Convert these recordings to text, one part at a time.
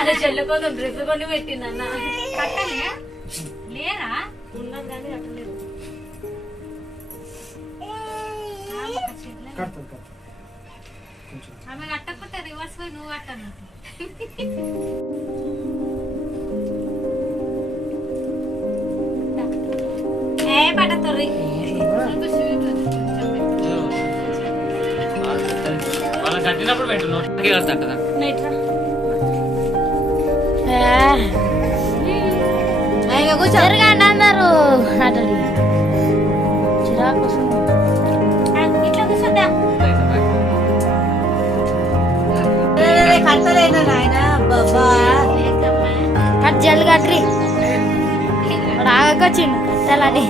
అదే చెల్లి కోసం డ్రెస్ కొని పెట్టిందన్న లేరా ఉన్నాను కానీ కట్టలేదు. ఆమె కట్టకపోతే రివర్స్ పోయి నువ్వు కట్టన్నట్టు. ఏ పడతోర్రి వాళ్ళకి కట్టినప్పుడు పెట్టు నోట్కి వస్తుందా కూర్చోరుగా అందరు అటడి చిరాకు ఇట్లా కూర్చోద్దా కట్టలేనా నాయన బాబా కట్ జల్లి కట్రి ఆగకొచ్చిండు కట్టాలని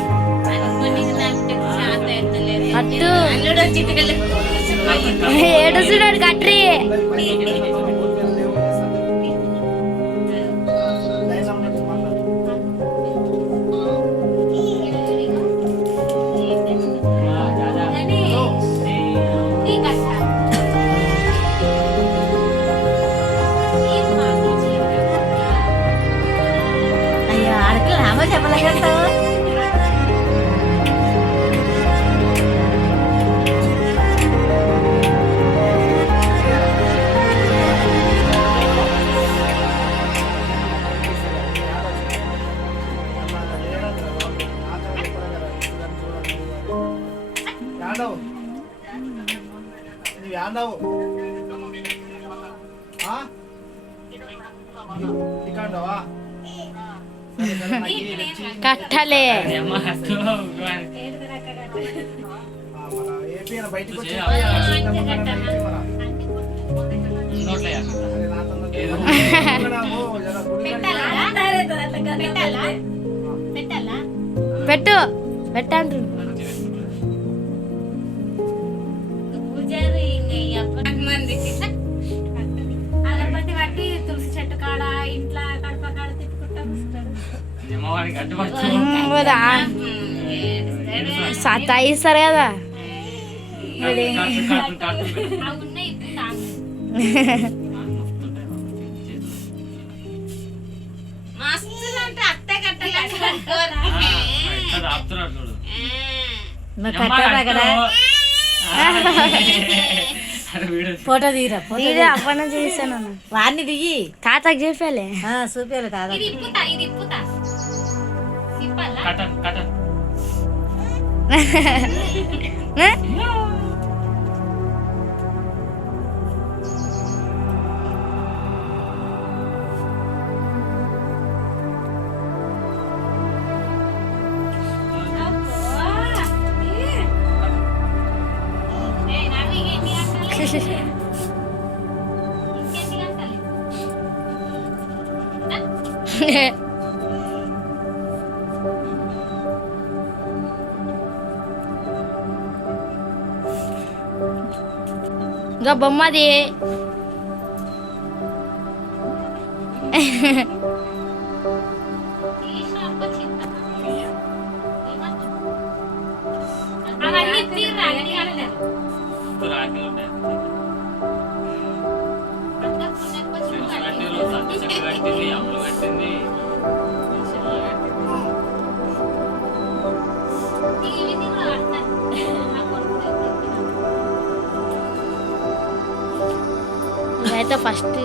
అట్టు ఏడు చూడాడు కట్రి అయ్యో ఆడపిల్ల నామో చెప్పలేకపోతావు. కట్టలే పెట్టు పెట్టండి అగరబత్తి పట్టి తులసి చెట్టు కాడ ఇంట్లో కడప కాడ తిప్పుకుంటా సతాయిస్తారు కదా ఫోటో తీరా తీరా అప్పటి చేస్తాను వాడిని దిగి తాతకి చెప్పాలి చూపాలి తాత ఇంకా బొమ్మది అయితే ఫస్ట్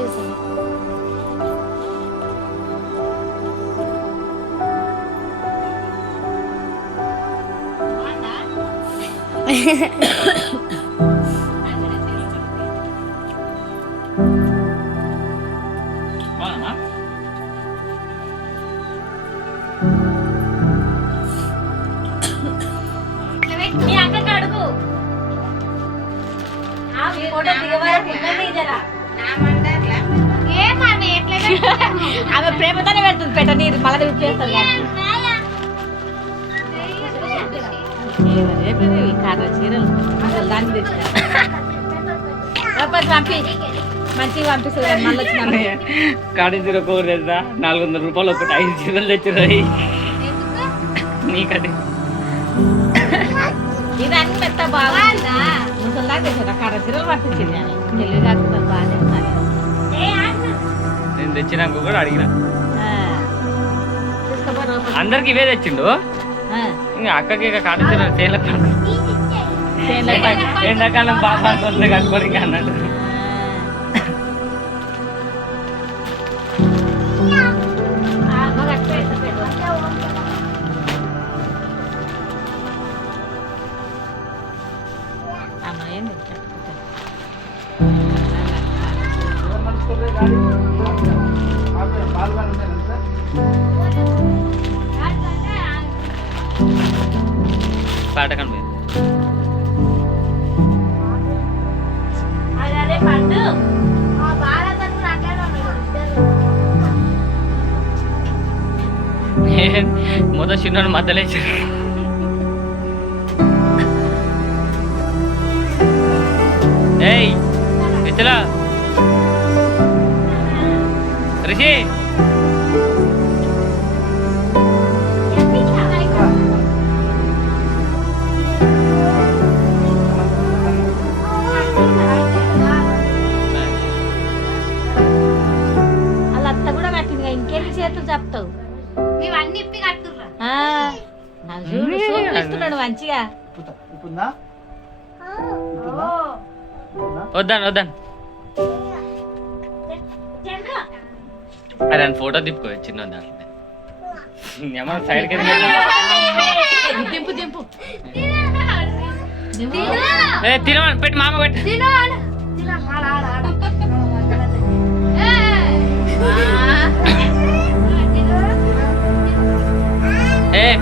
ఆమె ప్రేమతోనే పెడుతుంది పెట్ట నీరు మళ్ళీ విప్పేస్తారు కాదు చీరలు అసలు దాన్ని తెచ్చిన పంపి మంచిగా పంపిస్తుంది మళ్ళీ వచ్చిన కాడి చీర కూర తెచ్చా 400 రూపాయలు ఒకటి 5 చీరలు తెచ్చిరాయి నీకటి నేను తెచ్చినాక కూడా అడిగిన అందరికి ఇవే తెచ్చిండు ఇంకా అక్కకి ఇక కాటేసిన ఎండాకాలం బాగా వస్తుంది కనుకోరికి అన్నట్టు పాటకండి మొదటి చిన్న మధ్యలేసి ఏయ్ ఎచ్చలా రిషి వాళ్ళ అత్త కూడా కట్టింది ఇంకెన్ని చేతులు చెప్తావు ఇవన్నీ ఇప్పి కట్టుర్రా చూపిస్తున్నాడు మంచిగా వద్దాను వద్దాను అరే ఫోటో తిప్పుకో చిన్న దాంట్లో ఏమన్నా సైడ్కి దింపు దింపు తినమని పెట్టి మామ పెట్టి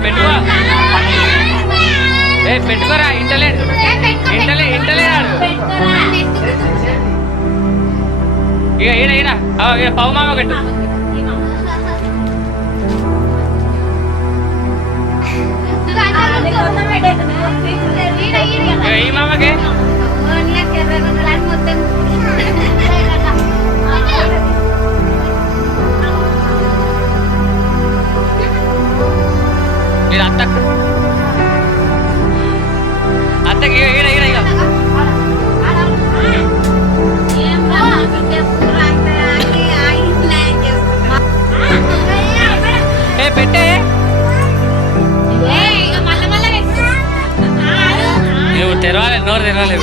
పెట్టుకో పెట్టుకోరా ఇంటలేడు ఇంటలేడు ఇక ఈడ ఈడ పావు మామ పెట్టు ఈ మామకి ఇది అత్తకి ఈడ ఈడ ఇక పెట్టే నువ్వు తెరవాలి నోరు తెరవాలి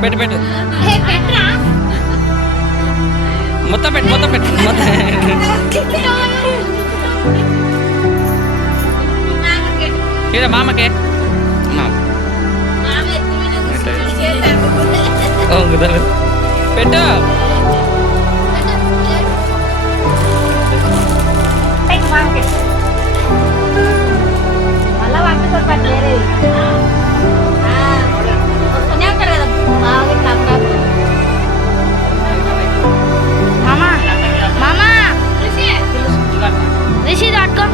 పెట్టు పెట్టు మొత్తం పెట్టు ఇదే మామకే పెట్టు మళ్ళా పంపిస్తారు పట్టలేదు వస్తూనే ఉంటాడు కదా బాగా మామా మామా రిషి దాటుకో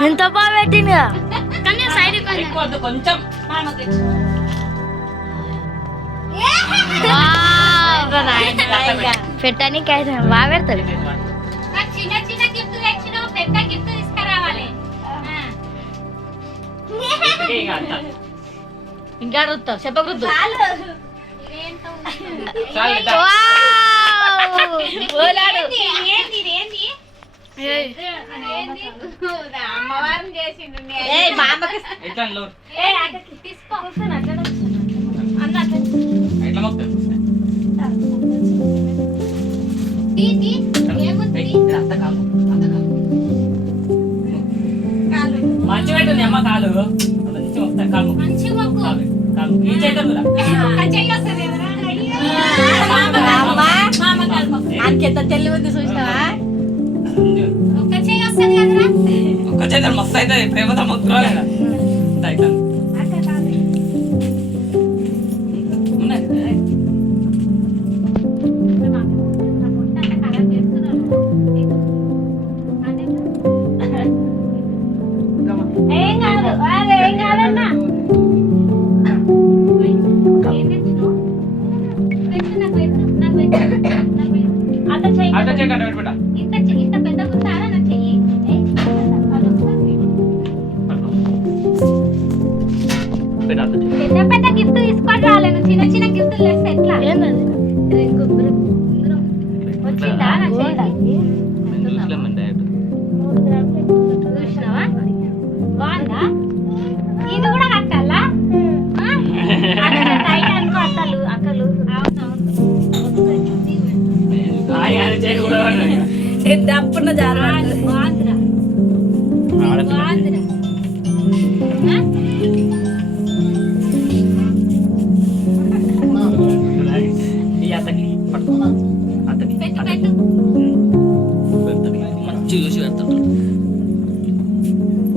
ఎంత బాగా పెట్టింది కొంచెం పెట్టడానికి అయితే బాగా పెడతాడు చిన్న చిన్న గిఫ్ట్ తెచ్చినావు పెద్ద గిఫ్ట్ తీసుకురావాలి ఇంకా అడుగుతావు చెప్పకూడదు అమ్మవారిని చేసిండు తీసుకో మంచి పెట్టింది అమ్మ కాలు మంచి మొక్కు ఈ చేతులు అంకెంత తెల్లి ఉంది చూసినావా ఒక్క చెయ్యి వస్తుంది కదరా ఒక్క చేతులు మస్తు అవుతుంది ప్రేమతో మొక్కుకోవాలి ఖరాబ్ చెయ్యి కట్ట పెట్ట ఇంత పెద్ద గుంటారా నా చెయ్యి పెద్ద పెద్ద గిఫ్ట్ తీసుకొని రాలేను చిన్న చిన్న గిఫ్ట్లు తెస్తే ఎట్లా వచ్చిందా నా చెయ్యి చూసినావా బాగుందా ఇది కూడా కట్టాలా టైట్ అనుకో అక్కలు అప్పుడు బాగుందిరా బాగుందిరా అతని అతని పెట్టు మంచి చూసి పెడతాడు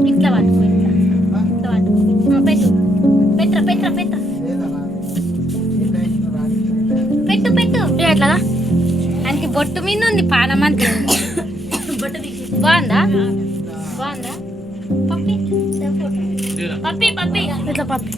ఇట్లా పట్టుకో ఇట్లా పట్టుకో పెట్టు పెట్టు ఎట్లా ఆయనకి బొట్టు మీద ఉంది పానమంతా బాగుందా పప్పి ఇట్లా పప్పి